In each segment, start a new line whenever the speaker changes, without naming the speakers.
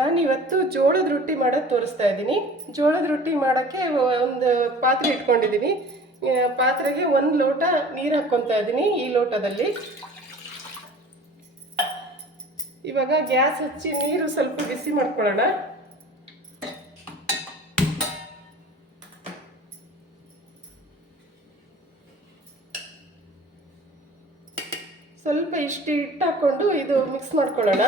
ನಾನು ಇವತ್ತು ಜೋಳದ ರೊಟ್ಟಿ ಮಾಡೋದು ತೋರಿಸ್ತಾ ಇದ್ದೀನಿ. ಜೋಳದ ರೊಟ್ಟಿ ಮಾಡೋಕ್ಕೆ ಒಂದು ಪಾತ್ರೆ ಇಟ್ಕೊಂಡಿದ್ದೀನಿ. ಪಾತ್ರೆಗೆ ಒಂದು ಲೋಟ ನೀರು ಹಾಕ್ಕೊತಾ ಇದ್ದೀನಿ ಈ ಲೋಟದಲ್ಲಿ. ಇವಾಗ ಗ್ಯಾಸ್ ಹಚ್ಚಿ ನೀರು ಸ್ವಲ್ಪ ಬಿಸಿ ಮಾಡ್ಕೊಳ್ಳೋಣ. ಸ್ವಲ್ಪ ಇಷ್ಟು ಹಿಟ್ಟು ಹಾಕ್ಕೊಂಡು ಇದು ಮಿಕ್ಸ್ ಮಾಡ್ಕೊಳ್ಳೋಣ.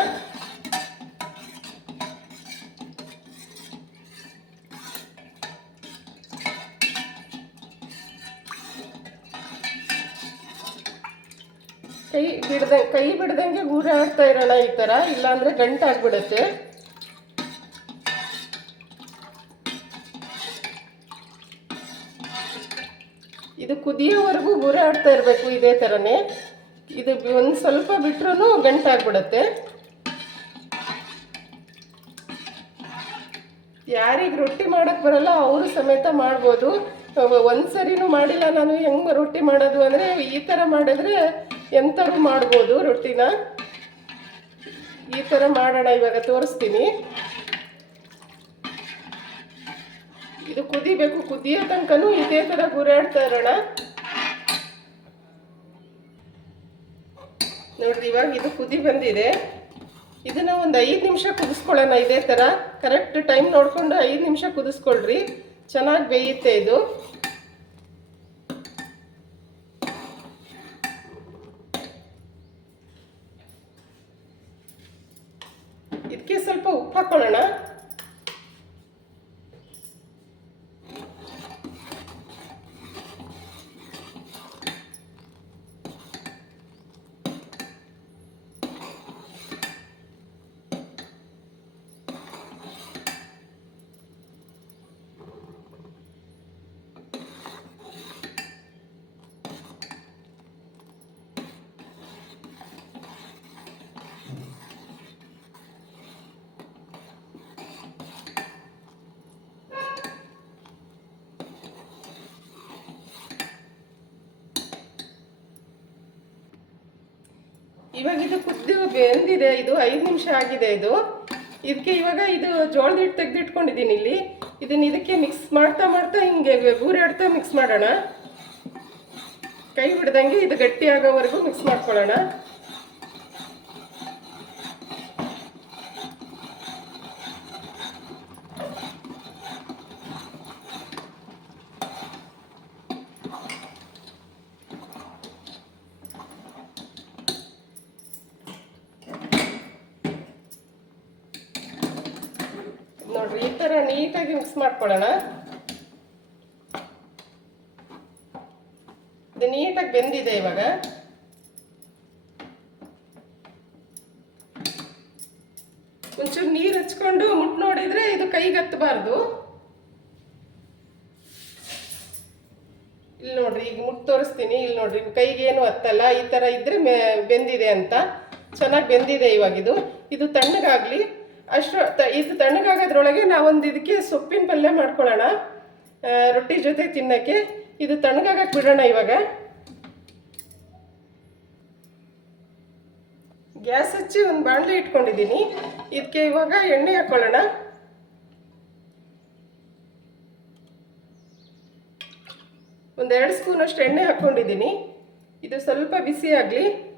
ಕೈ ಬಿಡ್ದಂಗೆ ಗೂರೆ ಆಡ್ತಾ ಇರೋಣ ಈ ಥರ ಇಲ್ಲಾಂದರೆ ಗಂಟು ಆಗ್ಬಿಡುತ್ತೆ. ಇದು ಕುದಿಯೋವರೆಗೂ ಗೂರೆ ಆಡ್ತಾ ಇರಬೇಕು ಇದೇ ಥರನೇ ಇದು ಒಂದು ಸ್ವಲ್ಪ ಬಿಟ್ರೂ ಗಂಟಾಗ್ಬಿಡುತ್ತೆ ಯಾರಿಗೆ ರೊಟ್ಟಿ ಮಾಡಕ್ ಬರಲ್ಲ, ಅವರು ಸಮೇತ ಮಾಡ್ಬೋದು. ಒಂದ್ಸರಿನೂ ಮಾಡಿಲ್ಲ, ನಾನು ಹೆಂಗೆ ರೊಟ್ಟಿ ಮಾಡೋದು ಅಂದರೆ ಈ ಥರ ಮಾಡಿದ್ರೆ ಎಂಥರು ಮಾಡ್ಬೋದು ರೊಟ್ಟಿನ. ಈ ಥರ ಮಾಡೋಣ ಇವಾಗ, ತೋರಿಸ್ತೀನಿ. ಇದು ಕುದಿಬೇಕು, ಕುದಿಯೋ ತನಕನೂ ಇದೇ ಥರ ಗುರಾಡ್ತಾ ಇರೋಣ. ನೋಡ್ರಿ, ಇವಾಗ ಇದು ಕುದಿ ಬಂದಿದೆ. ಇದನ್ನ ಒಂದು ಐದು ನಿಮಿಷ ಕುದಿಸ್ಕೊಳ್ಳೋಣ ಇದೇ ಥರ ಕರೆಕ್ಟ್ ಟೈಮ್ ನೋಡಿಕೊಂಡು ಐದು ನಿಮಿಷ ಕುದಿಸ್ಕೊಳ್ರಿ. ಚೆನ್ನಾಗಿ ಬೇಯುತ್ತೆ ಇದು ಇದಕ್ಕೆ ಸ್ವಲ್ಪ ಉಪ್ಪು ಹಾಕೊಳ್ಳೋಣ ಇವಾಗ ಇದು ಕುದ್ದು ಬೆಂದಿದೆ ಇದು ಐದು ನಿಮಿಷ ಆಗಿದೆ ಇದು. ಇದಕ್ಕೆ ಇವಾಗ ಇದು ಜೋಳದ ಹಿಟ್ಟು ತೆಗೆದಿಟ್ಕೊಂಡಿದ್ದೀನಿ ಇಲ್ಲಿ. ಇದನ್ನು ಇದಕ್ಕೆ ಮಿಕ್ಸ್ ಮಾಡ್ತಾ ಮಾಡ್ತಾ ಹಿಂಗೆ ಗೂರಾಡ್ತಾ ಮಿಕ್ಸ್ ಮಾಡೋಣ. ಕೈ ಬಿಡ್ದಂಗೆ ಇದು ಗಟ್ಟಿ ಆಗೋವರೆಗೂ ಮಿಕ್ಸ್ ಮಾಡ್ಕೊಳ್ಳೋಣ ನೋಡ್ರಿ ಈ ಥರ ನೀಟಾಗಿ ಮಿಕ್ಸ್ ಮಾಡ್ಕೊಳ್ಳೋಣ. ಇದು ನೀಟಾಗಿ ಬೆಂದಿದೆ ಇವಾಗ. ಒಂಚೂರು ನೀರು ಹಚ್ಕೊಂಡು ಮುಟ್ಟು ನೋಡಿದ್ರೆ ಇದು ಕೈಗೆ ಹತ್ತಬಾರ್ದು ಇಲ್ಲಿ ನೋಡ್ರಿ, ಈಗ ಮುಟ್ಟು ತೋರಿಸ್ತೀನಿ. ಇಲ್ಲಿ ನೋಡ್ರಿ ಕೈಗೆ ಏನು ಹತ್ತಲ್ಲ, ಈ ಥರ ಇದ್ರೆ ಬೆಂದಿದೆ ಅಂತ. ಚೆನ್ನಾಗಿ ಬೆಂದಿದೆ ಇವಾಗ ಇದು. ಇದು ತಣ್ಣಗಾಗ್ಲಿ. ಅಷ್ಟು, ತ- ಇದು ತಣ್ಣಗಾಗೋದ್ರೊಳಗೆ ನಾವೊಂದು ಇದಕ್ಕೆ ಸೊಪ್ಪಿನ ಪಲ್ಯ ಮಾಡ್ಕೊಳ್ಳೋಣ. ರೊಟ್ಟಿ ಜೊತೆ ತಿನ್ನೋಕ್ಕೆ. ಇದು ತಣ್ಣಗಾಗಕ್ಕೆ ಬಿಡೋಣ ಇವಾಗ. ಗ್ಯಾಸ್ ಹಚ್ಚಿ ಒಂದು ಬಾಣಲೆ ಇಟ್ಕೊಂಡಿದ್ದೀನಿ. ಇದಕ್ಕೆ ಇವಾಗ ಎಣ್ಣೆ ಹಾಕೊಳ್ಳೋಣ. ಒಂದೆರಡು ಸ್ಪೂನಷ್ಟು ಎಣ್ಣೆ ಹಾಕ್ಕೊಂಡಿದ್ದೀನಿ ಇದು ಸ್ವಲ್ಪ ಬಿಸಿ ಆಗಲಿ.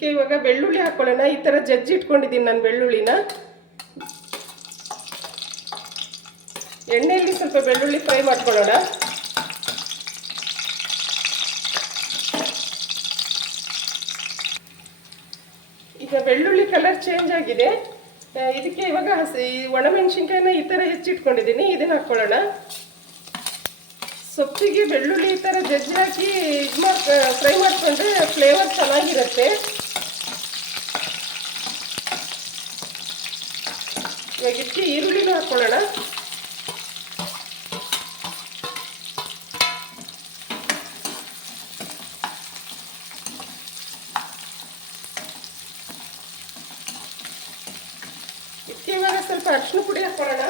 ಇದಕ್ಕೆ ಇವಾಗ ಬೆಳ್ಳುಳ್ಳಿ ಹಾಕೊಳ್ಳೋಣ. ಈ ಥರ ಜಜ್ಜಿ ಇಟ್ಕೊಂಡಿದ್ದೀನಿ ನಾನು ಬೆಳ್ಳುಳ್ಳಿನ. ಎಣ್ಣೆಯಲ್ಲಿ ಸ್ವಲ್ಪ ಬೆಳ್ಳುಳ್ಳಿ ಫ್ರೈ ಮಾಡ್ಕೊಳ್ಳೋಣ. ಈಗ ಬೆಳ್ಳುಳ್ಳಿ ಕಲರ್ ಚೇಂಜ್ ಆಗಿದೆ. ಇದಕ್ಕೆ ಇವಾಗ ಹಸಿ ಒಣಮೆಣಸಿನ್ಕಾಯಿನ ಈ ಥರ ಹೆಚ್ಚಿಟ್ಕೊಂಡಿದ್ದೀನಿ ಇದನ್ನು ಹಾಕ್ಕೊಳ್ಳೋಣ ಸೊಪ್ಪಿಗೆ ಬೆಳ್ಳುಳ್ಳಿ ಈ ಥರ ಜಜ್ಜಿ ಹಾಕಿ ಇದು ಮಾಡಿ ಫ್ರೈ ಮಾಡಿಕೊಂಡ್ರೆ ಫ್ಲೇವರ್ ಚೆನ್ನಾಗಿರುತ್ತೆ. ಇವಾಗ ಇದಕ್ಕೆ ಈರುಳ್ಳಿನೂ ಹಾಕ್ಕೊಳ್ಳೋಣ. ಇದಕ್ಕೆ ಇವಾಗ ಸ್ವಲ್ಪ ಅರಿಶಿನ ಪುಡಿ ಹಾಕೊಳ್ಳೋಣ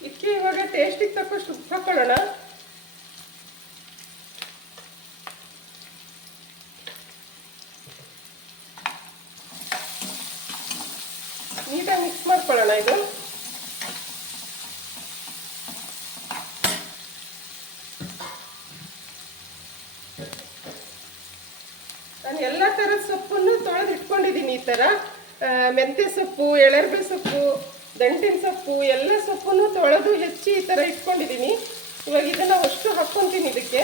ಇದಕ್ಕೆ ಇವಾಗ ಟೇಸ್ಟಿಗೆ ತಕ್ಕಷ್ಟು ಉಪ್ಪು ಹಾಕೊಳ್ಳೋಣ ನೀಟಾಗಿ ಮಿಕ್ಸ್ ಮಾಡ್ಕೊಳ್ಳೋಣ ಇದು. ನಾನು ಎಲ್ಲ ಥರದ ಸೊಪ್ಪನ್ನು ತೊಳೆದು ಇಟ್ಕೊಂಡಿದ್ದೀನಿ ಈ ಥರ. ಮೆಂತ್ಯ ಸೊಪ್ಪು, ಎಳರ್ಬೆ ಸೊಪ್ಪು ದಂಟಿನ ಸೊಪ್ಪು, ಎಲ್ಲ ಸೊಪ್ಪನ್ನು ತೊಳೆದು ಹೆಚ್ಚಿ ಈ ಥರ ಇಟ್ಕೊಂಡಿದ್ದೀನಿ. ಇವಾಗ ಇದನ್ನು ಅಷ್ಟು ಹಾಕ್ಕೊತೀನಿ ಇದಕ್ಕೆ.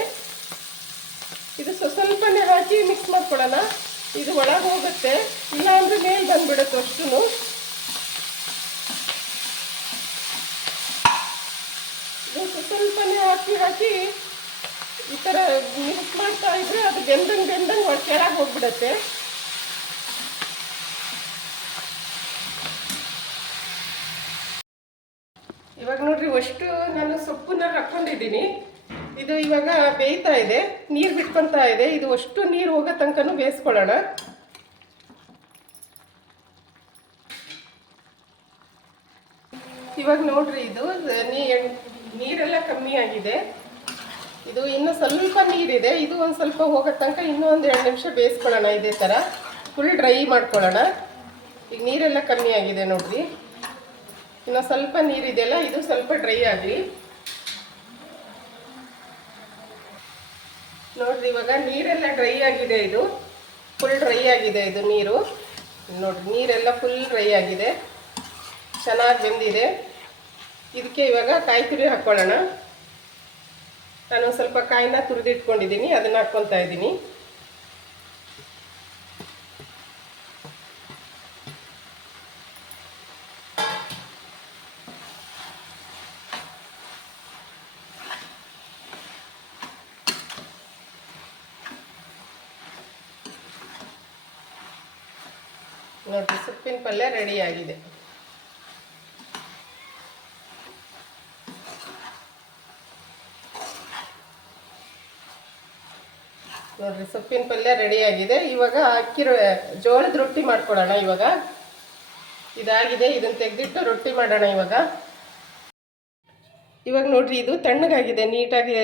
ಇದು ಸ್ವ ಸ್ವಲ್ಪನೇ ಹಾಕಿ ಮಿಕ್ಸ್ ಮಾಡ್ಕೊಡೋಣ ಇದು ಒಳಗೆ ಹೋಗುತ್ತೆ. ಇಲ್ಲ ಅಂದರೆ ಮೇಲೆ ಬಂದ್ಬಿಡುತ್ತೆ ಅಷ್ಟು ಇದು ಸ್ವ ಸ್ವಲ್ಪನೇ ಹಾಕಿ ಹಾಕಿ ಈ ಥರ ಮಿಕ್ಸ್ ಮಾಡ್ತಾ ಇದ್ರೆ ಅದು ಬೆಂದಂಗೆ ಬೆಂದಂಗೆ ಕೆಳಗೆ ಹೋಗ್ಬಿಡತ್ತೆ ಇವಾಗ ನೋಡ್ರಿ ಅಷ್ಟು ನಾನು ಸೊಪ್ಪನ್ನ ಹಾಕ್ಕೊಂಡಿದ್ದೀನಿ. ಇದು ಇವಾಗ ಬೇಯ್ತಾ ಇದೆ, ನೀರು ಬಿಟ್ಕೊಂತಾ ಇದೆ. ಇದು ಅಷ್ಟು ನೀರು ಹೋಗೋ ತನಕನೂ ಬೇಯಿಸ್ಕೊಳ್ಳೋಣ. ಇವಾಗ ನೋಡ್ರಿ ಇದು ನೀರೆಲ್ಲ ಕಮ್ಮಿ ಆಗಿದೆ. ಇದು ಇನ್ನು ಸ್ವಲ್ಪ ನೀರಿದೆ. ಇದು ಒಂದು ಸ್ವಲ್ಪ ಹೋಗೋ ತನಕ ಇನ್ನೂ ಒಂದು ಎರಡು ನಿಮಿಷ ಬೇಯಿಸ್ಕೊಳ್ಳೋಣ ಇದೇ ಥರ ಫುಲ್ ಡ್ರೈ ಮಾಡ್ಕೊಳ್ಳೋಣ. ಈಗ ನೀರೆಲ್ಲ ಕಮ್ಮಿ ಆಗಿದೆ ನೋಡ್ರಿ. ಇನ್ನು ಸ್ವಲ್ಪ ನೀರಿದೆಯಲ್ಲ ಇದು ಸ್ವಲ್ಪ ಡ್ರೈ ಆಗಲಿ. ನೋಡ್ರಿ, ಇವಾಗ ನೀರೆಲ್ಲ ಡ್ರೈ ಆಗಿದೆ ಇದು. ಫುಲ್ ಡ್ರೈ ಆಗಿದೆ ಇದು ನೀರು. ನೋಡ್ರಿ, ನೀರೆಲ್ಲ ಫುಲ್ ಡ್ರೈ ಆಗಿದೆ. ಚೆನ್ನಾಗಿ ಬೆಂದಿದೆ. ಇದಕ್ಕೆ ಇವಾಗ ಕಾಯಿ ತುರಿ ಹಾಕ್ಕೊಳ್ಳೋಣ ನಾನು ಸ್ವಲ್ಪ ಕಾಯಿನ ತುರಿದಿಟ್ಕೊಂಡಿದ್ದೀನಿ, ಅದನ್ನ ಹಾಕ್ಕೊತಾ ಇದ್ದೀನಿ ನೋಡ್ರಿ ಸೊಪ್ಪಿನ ಪಲ್ಯ ರೆಡಿ ಆಗಿದೆ. ನೋಡ್ರಿ, ಸೊಪ್ಪಿನ ಪಲ್ಯ ರೆಡಿ ಆಗಿದೆ. ಇವಾಗ ಅಕ್ಕಿ ಜೋಳದ ರೊಟ್ಟಿ ಮಾಡ್ಕೊಳ್ಳೋಣ ಇವಾಗ. ಇದಾಗಿದೆ, ಇದನ್ನ ತೆಗೆದಿಟ್ಟು ರೊಟ್ಟಿ ಮಾಡೋಣ ಇವಾಗ. ಇವಾಗ ನೋಡ್ರಿ, ಇದು ತಣ್ಣಗಾಗಿದೆ, ನೀಟಾಗಿ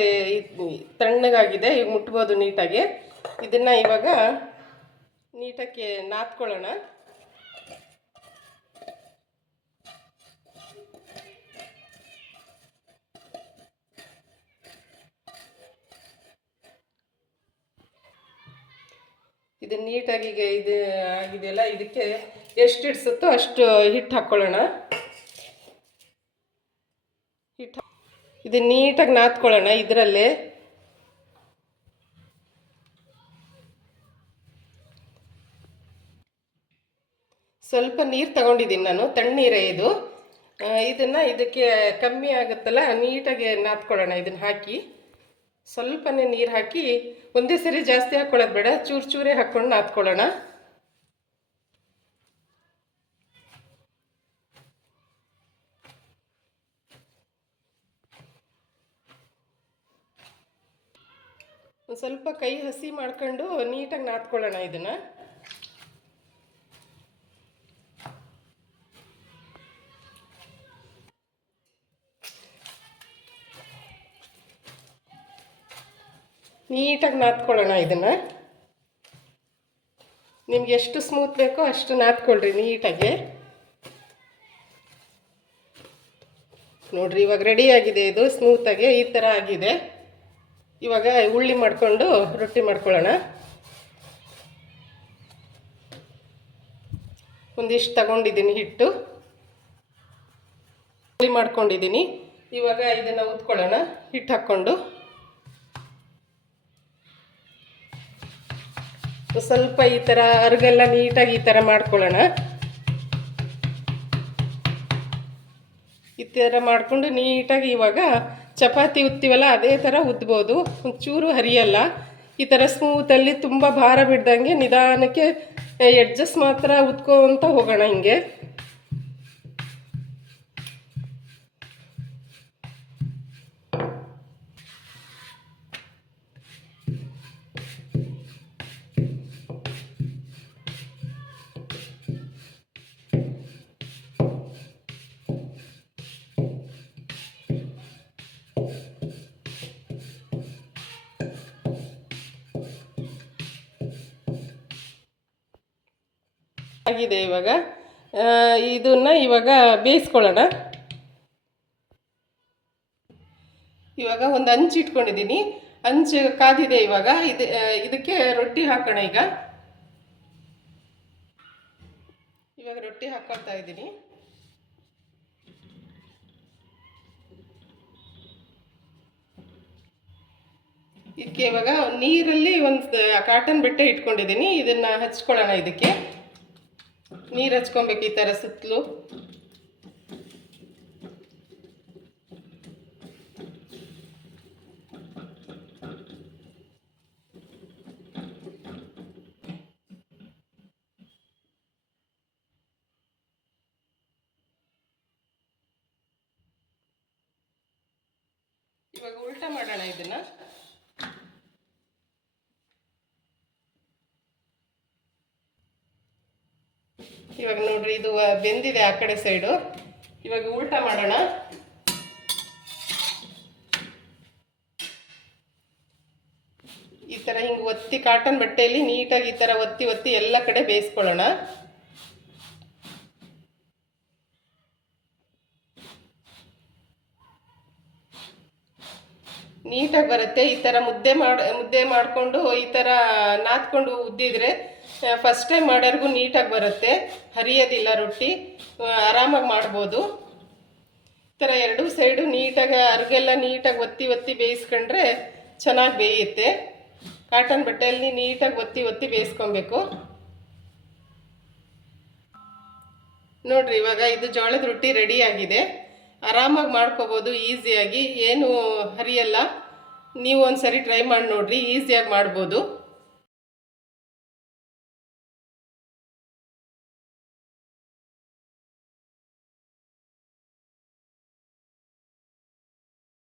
ತಣ್ಣಗಾಗಿದೆ, ಈಗ ಮುಟ್ಬೋದು ನೀಟಾಗಿ. ಇದನ್ನ ಇವಾಗ ನೀಟಾಗಿ ನಾದ್ಕೊಳ್ಳೋಣ. ಇದು ನೀಟಾಗಿ ಈಗ ಇದು ಆಗಿದೆಯಲ್ಲ, ಇದಕ್ಕೆ ಎಷ್ಟು ಹಿಡ್ಸುತ್ತೋ ಅಷ್ಟು ಹಿಟ್ಟು ಹಾಕ್ಕೊಳ್ಳೋಣ ಹಿಟ್ಟು ಇದು ನೀಟಾಗಿ ನಾದ್ಕೊಳ್ಳೋಣ ಇದರಲ್ಲೇ. ಸ್ವಲ್ಪ ನೀರು ತಗೊಂಡಿದ್ದೀನಿ ನಾನು, ತಣ್ಣೀರೇ ಇದು. ಇದನ್ನು ಇದಕ್ಕೆ ಕಮ್ಮಿ ಆಗುತ್ತಲ್ಲ, ನೀಟಾಗಿ ನಾದ್ಕೊಳ್ಳೋಣ ಇದನ್ನ ಹಾಕಿ. ಸ್ವಲ್ಪನೇ ನೀರು ಹಾಕಿ ಒಂದೇ ಸರಿ ಜಾಸ್ತಿ ಹಾಕ್ಕೊಳ್ಳೋದು ಬೇಡ, ಚೂರು ಚೂರೇ ಹಾಕ್ಕೊಂಡು ನಾದ್ಕೊಳ್ಳೋಣ. ಒಂದು ಸ್ವಲ್ಪ ಕೈ ಹಸಿ ಮಾಡ್ಕೊಂಡು ನೀಟಾಗಿ ನಾದ್ಕೊಳ್ಳೋಣ ಇದನ್ನು. ನೀಟಾಗಿ ನಾದ್ಕೊಳ್ಳೋಣ ಇದನ್ನು. ನಿಮ್ಗೆ ಎಷ್ಟು ಸ್ಮೂತ್ ಬೇಕೋ ಅಷ್ಟು ನಾದ್ಕೊಳ್ರಿ ನೀಟಾಗಿ. ನೋಡ್ರಿ, ಇವಾಗ ರೆಡಿ ಆಗಿದೆ ಇದು ಸ್ಮೂತಾಗಿ ಈ ಥರ ಆಗಿದೆ. ಇವಾಗ ಉಳ್ಳಿ ಮಾಡಿಕೊಂಡು ರೊಟ್ಟಿ ಮಾಡ್ಕೊಳ್ಳೋಣ. ಒಂದಿಷ್ಟು ತಗೊಂಡಿದ್ದೀನಿ ಹಿಟ್ಟು. ಉಳ್ಳಿ ಮಾಡ್ಕೊಂಡಿದ್ದೀನಿ. ಇವಾಗ ಇದನ್ನು ಉತ್ಕೊಳ್ಳೋಣ ಹಿಟ್ಟು ಹಾಕ್ಕೊಂಡು. ಸ್ವಲ್ಪ ಈ ಥರ ಅರ್ಗೆಲ್ಲ ನೀಟಾಗಿ ಈ ಥರ ಮಾಡ್ಕೊಳ್ಳೋಣ. ಈ ಥರ ಮಾಡಿಕೊಂಡು ನೀಟಾಗಿ ಇವಾಗ ಚಪಾತಿ ಉತ್ತೀವಲ್ಲ ಅದೇ ಥರ ಉದ್ಬೋದು. ಒಂಚೂರು ಹರಿಯಲ್ಲ. ಈ ಥರ ಸ್ಮೂತಲ್ಲಿ ತುಂಬ ಭಾರ ಬಿಡ್ದಂಗೆ ನಿಧಾನಕ್ಕೆ ಎಡ್ಜಸ್ ಮಾತ್ರ ಉತ್ಕೊಂತ ಹೋಗೋಣ ಹಿಂಗೆ. ಆಗಿದೆ ಇವಾಗ. ಇದನ್ನ ಇವಾಗ ಬೇಯಿಸ್ಕೊಳ್ಳೋಣ. ಇವಾಗ ಒಂದು ಅಂಚು ಇಟ್ಕೊಂಡಿದ್ದೀನಿ. ಅಂಚು ಕಾದಿದೆ ಇವಾಗ. ಇದು ಇದಕ್ಕೆ ರೊಟ್ಟಿ ಹಾಕೋಣ ಈಗ. ಇವಾಗ ರೊಟ್ಟಿ ಹಾಕೊಳ್ತಾ ಇದ್ದೀನಿ. ಇದಕ್ಕೆ ಇವಾಗ ನೀರಲ್ಲಿ ಒಂದು ಕಾಟನ್ ಬಟ್ಟೆ ಇಟ್ಕೊಂಡಿದ್ದೀನಿ. ಇದನ್ನು ಹಚ್ಕೊಳ್ಳೋಣ ಇದಕ್ಕೆ. ನೀರು ಹಚ್ಕೊಬೇಕು ಈ ಥರ ಸುತ್ತಲೂ. ಇವಾಗ ಉಲ್ಟಾ ಮಾಡೋಣ ಇದನ್ನ. ಇವಾಗ ನೋಡ್ರಿ, ಇದು ಬೆಂದಿದೆ ಆ ಕಡೆ ಸೈಡು ಇವಾಗ ಉಲ್ಟ ಮಾಡೋಣ. ಈ ಥರ ಹಿಂಗೆ ಒತ್ತಿ ಕಾಟನ್ ಬಟ್ಟೆಯಲ್ಲಿ ನೀಟಾಗಿ ಈ ಥರ ಒತ್ತಿ ಒತ್ತಿ ಎಲ್ಲ ಕಡೆ ಬೇಯಿಸ್ಕೊಳ್ಳೋಣ. ನೀಟಾಗಿ ಬರುತ್ತೆ. ಈ ಥರ ಮುದ್ದೆ ಮಾಡಿ, ಮುದ್ದೆ ಮಾಡಿಕೊಂಡು, ಈ ಥರ ನಾದ್ಕೊಂಡು ಉದ್ದಿದ್ರೆ ಫಸ್ಟ್ ಟೈಮ್ ಮಾಡೋರ್ಗೂ ನೀಟಾಗಿ ಬರುತ್ತೆ. ಹರಿಯೋದಿಲ್ಲ ರೊಟ್ಟಿ. ಆರಾಮಾಗಿ ಮಾಡ್ಬೋದು. ಈ ಥರ ಎರಡೂ ಸೈಡು ನೀಟಾಗಿ ಅರ್ಗೆಲ್ಲ ನೀಟಾಗಿ ಒತ್ತಿ ಒತ್ತಿ ಬೇಯಿಸ್ಕೊಂಡ್ರೆ ಚೆನ್ನಾಗಿ ಬೇಯುತ್ತೆ. ಕಾಟನ್ ಬಟ್ಟೆಯಲ್ಲಿ ನೀಟಾಗಿ ಒತ್ತಿ ಒತ್ತಿ ಬೇಯಿಸ್ಕೊಬೇಕು. ನೋಡ್ರಿ, ಇವಾಗ ಇದು ಜೋಳದ ರೊಟ್ಟಿ ರೆಡಿ ಆಗಿದೆ. ಆರಾಮಾಗಿ ಮಾಡ್ಕೋಬೋದು ಈಸಿಯಾಗಿ ಏನು ಹರಿಯಲ್ಲ. ನೀವು ಒಂದ್ಸರಿ ಟ್ರೈ ಮಾಡಿ ನೋಡ್ರಿ ಈಸಿಯಾಗಿ ಮಾಡ್ಬೋದು.